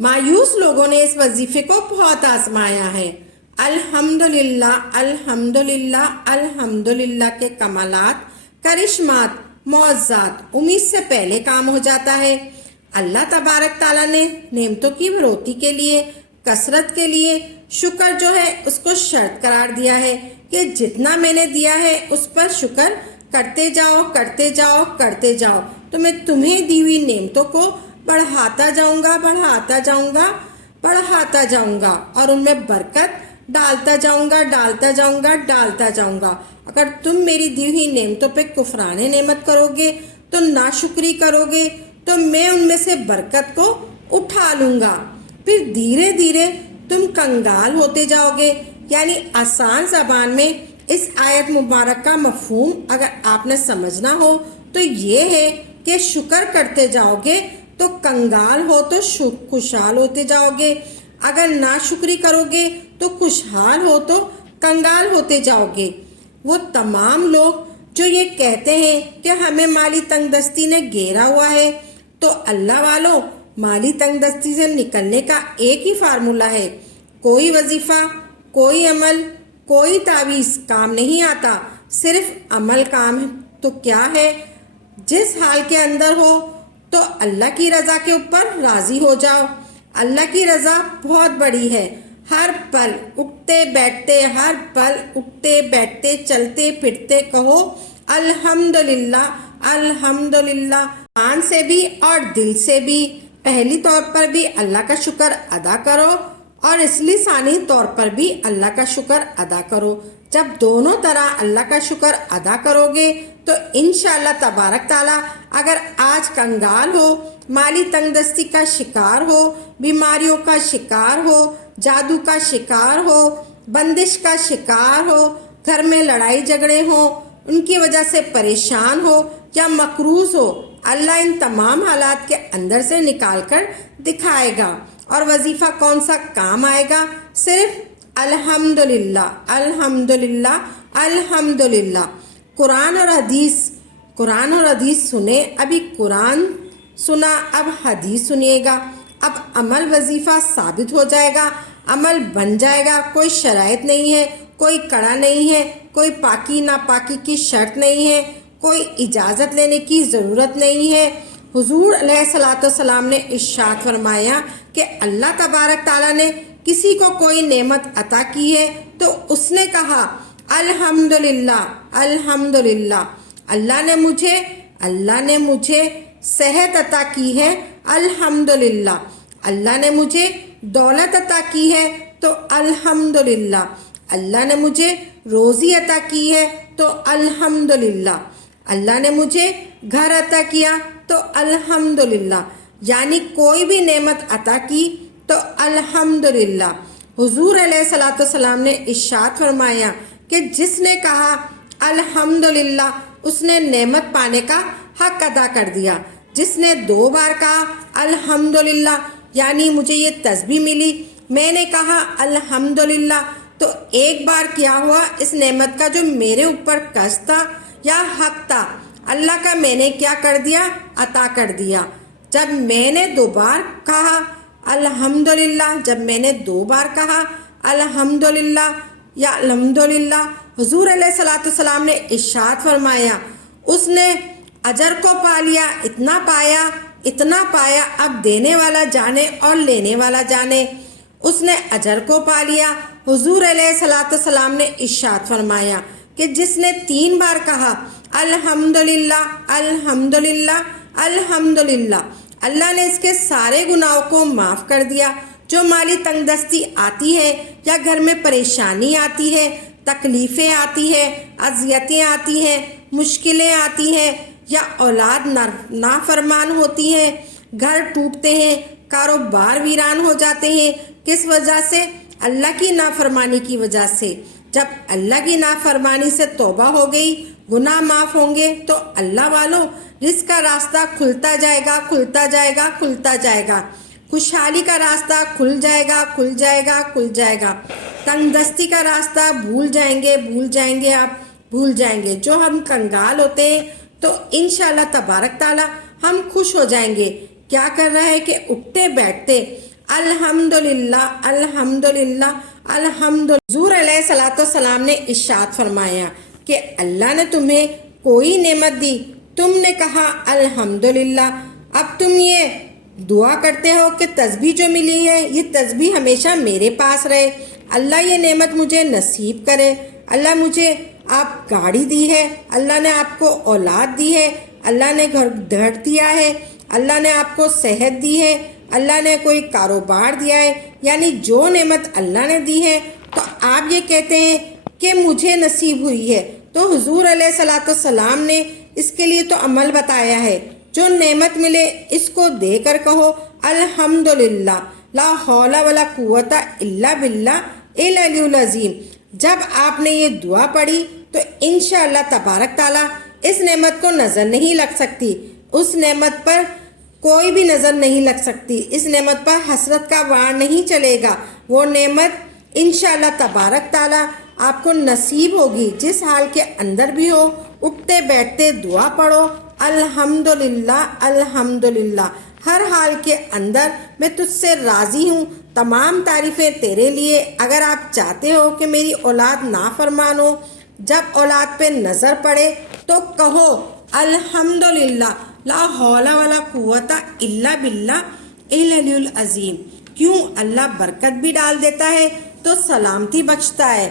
मायूस लोगों ने इस वजीफे को बहुत आजमाया है। अल्हम्दुलिल्लाह अल्हम्दुलिल्लाह अल्हम्दुलिल्लाह के कमालात, करिश्मात, मौज़ात उम्मीद से पहले काम हो जाता है। अल्लाह तबारक ताला ने नेमतों की बढ़ोतरी के लिए, कसरत के लिए शुक्र जो है उसको शर्त करार दिया है कि जितना मैंने दिया है उस पर शुक्र करते जाओ करते जाओ करते जाओ, तो मैं तुम्हें दी हुई नेमतों को बढ़ाता जाऊंगा बढ़ाता जाऊंगा बढ़ाता जाऊंगा और उनमें बरकत डालता जाऊंगा डालता जाऊंगा डालता जाऊंगा। अगर तुम मेरी दी हुई नेमतों पे कुफराने नेमत करोगे, तो नाशुक्री करोगे, तो मैं उनमें से बरकत को उठा लूंगा। फिर धीरे धीरे तुम कंगाल होते जाओगे। यानी आसान ज़बान में इस आयत मुबारक का मफहूम अगर आपने समझना हो तो ये है कि शुक्र करते जाओगे तो कंगाल हो तो खुशहाल होते जाओगे, अगर नाशुक्री करोगे तो खुशहाल हो तो कंगाल होते जाओगे। वो तमाम लोग जो ये कहते हैं कि हमें माली तंगदस्ती ने घेरा हुआ है, तो अल्लाह वालों, माली तंगदस्ती से निकलने का एक ही फार्मूला है। कोई वजीफा, कोई अमल, कोई तावीज़ काम नहीं आता, सिर्फ अमल काम है। तो क्या है, जिस हाल के अंदर हो तो अल्लाह की रज़ा के ऊपर राज़ी हो जाओ। अल्लाह की रज़ा बहुत बड़ी है। हर पल उठते बैठते, हर पल उठते बैठते, चलते फिरते कहो अल्हम्दुलिल्लाह अल्हम्दुलिल्लाह, कान से भी और दिल से भी। पहली तौर पर भी अल्लाह का शुक्र अदा करो और लिसानी तौर पर भी अल्लाह का शुक्र अदा करो। जब दोनों तरह अल्लाह का शुक्र अदा करोगे तो इंशाअल्लाह तबारक ताला, अगर आज कंगाल हो, माली तंगदस्ती का शिकार हो, बीमारियों का शिकार हो, जादू का शिकार हो, बंदिश का शिकार हो, घर में लड़ाई झगड़े हो, उनकी वजह से परेशान हो या मकरूज हो, अल्लाह इन तमाम हालात के अंदर से निकाल कर दिखाएगा। और वजीफा कौन सा काम आएगा? सिर्फ अल्हम्दुलिल्लाह अल्हम्दुलिल्लाह अल्हम्दुलिल्लाह। कुरान और हदीस सुने। अभी कुरान सुना, अब हदीस सुनिएगा। अब अमल वजीफा साबित हो जाएगा, अमल बन जाएगा। कोई शराइत नहीं है, कोई कड़ा नहीं है, कोई पाकी नापाकी की शर्त नहीं है, कोई इजाज़त लेने की ज़रूरत नहीं है। हुजूर अलैहिस्सलाम ने इरशाद फरमाया कि अल्लाह तबारक ताला ने किसी को कोई नेमत अता की है तो उसने कहा अल्हम्दुलिल्लाह अल्हम्दुलिल्लाह। अल्लाह ने मुझे सेहत अता की है, अल्हम्दुलिल्लाह। अल्लाह ने मुझे दौलत अता की है तो अल्हम्दुलिल्लाह। अल्लाह ने मुझे रोज़ी अता की है तो अल्हम्दुलिल्लाह। अल्लाह ने मुझे घर अता किया तो अल्हम्दुलिल्लाह। यानी कोई भी नेमत अता की तो अल्हम्दुलिल्लाह। हुजूर अलैहिस्सलाम ने इरशाद फरमाया कि जिसने कहा अल्हम्दुलिल्लाह, उसने नेमत पाने का हक अदा कर दिया। जिसने 2 बार कहा अल्हम्दुलिल्लाह, यानी मुझे ये तस्बीह मिली, मैंने कहा अल्हम्दुलिल्लाह, तो एक बार क्या हुआ, इस नेमत का जो मेरे ऊपर कर्ज था या हक था, अल्लाह का मैंने क्या कर दिया, अता कर दिया। जब मैंने 2 बार कहा अल्हम्दुलिल्लाह, जब मैंने 2 बार कहा अल्हम्दुलिल्लाह या अल्हम्दुलिल्लाह, हुजूर अलैहिस्सलाम ने इरशाद फरमाया, उसने अजर को पा लिया, इतना पाया, अब देने वाला जाने और लेने वाला जाने। उसने अजर को पा लिया। हुजूर अलैहिस्सलाम ने इरशाद फरमाया कि जिसने 3 बार कहा अल्हम्दुलिल्लाह अल्हम्दुलिल्लाह अल्हम्दुलिल्लाह, अल्लाह ने इसके सारे गुनाहों को माफ़ कर दिया। जो माली तंगदस्ती आती है या घर में परेशानी आती है, तकलीफ़ें आती है, अज़ियतें आती हैं, मुश्किलें आती हैं, या औलाद नाफरमान होती है, घर टूटते हैं, कारोबार वीरान हो जाते हैं, किस वजह से? अल्लाह की नाफरमानी की वजह से। जब अल्लाह की नाफरमानी से तौबा हो गई, गुनाह माफ़ होंगे, तो अल्लाह वालों रिज़्क़ का रास्ता खुलता जाएगा, खुलता जाएगा, खुलता जाएगा। खुशहाली का रास्ता खुल जाएगा, खुल जाएगा, खुल जाएगा। तंगदस्ती का रास्ता भूल जाएंगे आप, भूल जाएंगे। जो हम कंगाल होते हैं तो इंशाअल्लाह तबारक ताला हम खुश हो जाएंगे। क्या कर रहा है कि उठते बैठते अल्हम्दुलिल्लाह, अल्हम्दुलिल्लाह, अल्हम्दुलिल्लाह। हुज़ूर अलैहिस्सलाम ने इरशाद फरमाया कि अल्लाह ने तुम्हें कोई नेमत दी, तुमने कहा अल्हम्दुलिल्लाह। अब तुम ये दुआ करते हो कि तस्बीह जो मिली है ये तस्बीह हमेशा मेरे पास रहे, अल्लाह ये नेमत मुझे नसीब करे। अल्लाह मुझे आप गाड़ी दी है, अल्लाह ने आपको औलाद दी है, अल्लाह ने घर दिया है, अल्लाह ने आपको सेहत दी है, अल्लाह ने कोई कारोबार दिया है, यानी जो नेमत अल्लाह ने दी है तो आप ये कहते हैं कि मुझे नसीब हुई है। तो हुजूर अलैहिस्सलाम ने इसके लिए तो अमल बताया है। जो नेमत मिले इसको देकर कहो अल्हम्दुलिल्लाह, ला हौला वला कुव्वता इल्ला बिल्लाह इल अलीउल अज़ीम। जब आपने ये दुआ पढ़ी तो इंशाअल्लाह तबारक ताला इस नेमत को नज़र नहीं लग सकती, उस नेमत पर कोई भी नज़र नहीं लग सकती, इस नेमत पर हसरत का वार नहीं चलेगा। वो नेमत इंशाअल्लाह तबारक ताला आपको नसीब होगी। जिस हाल के अंदर भी हो, उठते बैठते दुआ पढ़ो अल्हम्दुलिल्लाह, अल्हम्दुलिल्लाह। हर हाल के अंदर मैं तुझसे राज़ी हूँ, तमाम तारीफ़ें तेरे लिए। अगर आप चाहते हो कि मेरी औलाद नाफरमान हो, जब औलाद पे नज़र पड़े तो कहो अल्हम्दुलिल्लाह, ला हौला वला कुव्वता इल्ला बिल्लाह इल अलीउल अज़ीम। क्यों? अल्लाह बरकत भी डाल देता है तो सलामती बचता है।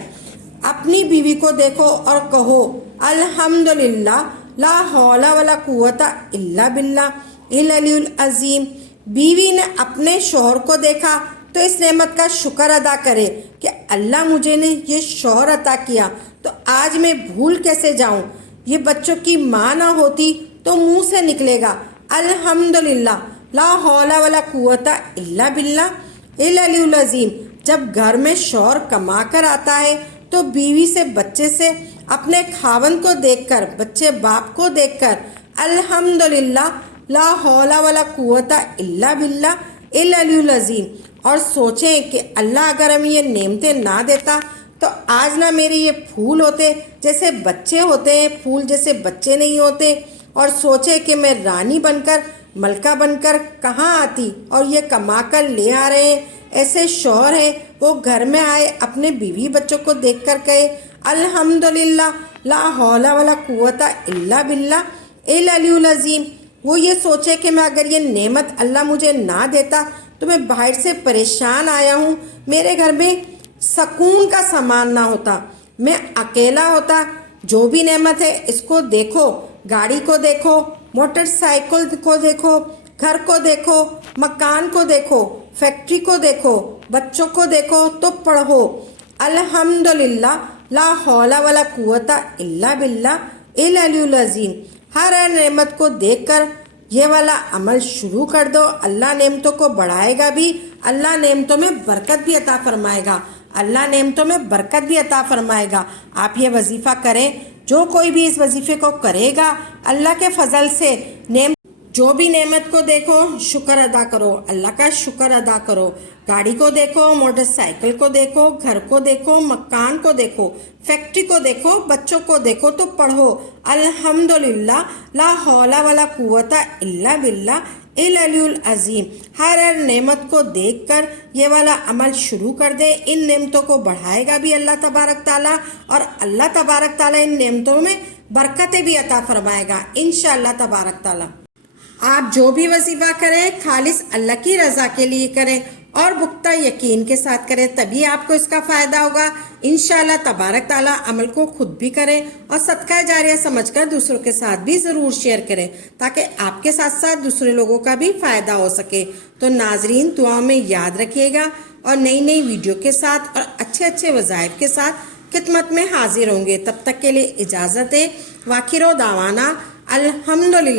अपनी बीवी को देखो और कहो अल्हम्दुलिल्लाह, ला हौला वला कुव्वता इल्ला बिल्लाह इल अलीउल अज़ीम। बीवी ने अपने शौहर को देखा तो इस नेमत का शुक्र अदा करे कि अल्लाह मुझे ने ये शौहर अता किया, तो आज मैं भूल कैसे जाऊं। ये बच्चों की माँ ना होती तो मुंह से निकलेगा अल्हम्दुलिल्लाह, ला हौला वला कुव्वता इल्ला बिल्लाह इल अलीउल अज़ीम। जब घर में शौहर कमा कर आता है तो बीवी से, बच्चे से, अपने खावन को देखकर, बच्चे बाप को देखकर अल्हम्दुलिल्लाह, ला हौला वला कुव्वता इल्ला बिल्लाह इल अलीउल अज़ीम। और सोचें कि अल्लाह अगर हमें ये नेमतें ना देता तो आज ना मेरे ये फूल होते जैसे बच्चे होते हैं, फूल जैसे बच्चे नहीं होते। और सोचे कि मैं रानी बनकर, मलका बनकर कहाँ आती, और ये कमा कर ले आ रहे हैं ऐसे शौहर हैं। वो घर में आए, अपने बीवी बच्चों को देखकर कहे अल्हम्दुलिल्लाह, ला हौला वला कुव्वता इल्ला बिल्लाह इल अलीउल अज़ीम। वो ये सोचे कि मैं अगर ये नेमत अल्लाह मुझे ना देता तो मैं बाहर से परेशान आया हूँ, मेरे घर में सुकून का सामान ना होता, मैं अकेला होता। जो भी नेमत है इसको देखो, गाड़ी को देखो, मोटरसाइकिल को देखो, घर को देखो, मकान को देखो, फैक्ट्री को देखो, बच्चों को देखो, तो पढ़ो अल्हम्दुलिल्लाह, ला हौला वला कुव्वता इल्ला बिल्लाह इल अलीउल अज़ीम। हर नेमत को देखकर ये वाला अमल शुरू कर दो। अल्लाह नेमतों को बढ़ाएगा भी, अल्लाह नेमतों में बरकत भी अता फरमाएगा, अल्लाह नेमतों में बरकत भी अता फरमाएगा। आप ये वजीफ़ा करें, जो कोई भी इस वजीफ़े को करेगा अल्लाह के फजल से जो भी नेमत को देखो शुक्र अदा करो, अल्लाह का शुक्र अदा करो। गाड़ी को देखो, मोटरसाइकिल को देखो, घर को देखो, मकान को देखो, फैक्ट्री को देखो, बच्चों को देखो, तो पढ़ो अल्हम्दुलिल्लाह, ला हौला वला कुव्वता इल्ला बिल्लाह इल अलीउल अज़ीम। हर नेमत को देखकर ये वाला अमल शुरू कर दे। इन नेमतों को बढ़ाएगा भी अल्लाह तबारक ताला, और अल्लाह तबारक ताला इन नेमतों में बरकतें भी अता फरमाएगा इंशाअल्लाह तबारक ताला। आप जो भी वजीफ़ा करें खालिस अल्लाह की रज़ा के लिए करें और पुख्ता यकीन के साथ करें, तभी आपको इसका फ़ायदा होगा इंशाअल्लाह तबारक ताला। अमल को खुद भी करें और सदका जारिया समझकर दूसरों के साथ भी ज़रूर शेयर करें, ताकि आपके साथ साथ दूसरे लोगों का भी फ़ायदा हो सके। तो नाजरीन, दुआ में याद रखिएगा और नई नई वीडियो के साथ और अच्छे अच्छे वज़ाइफ के साथ खिदमत में हाजिर होंगे। तब तक के लिए इजाज़त है। वाखिरो दावाना अल्हम्दुलिल्लाह।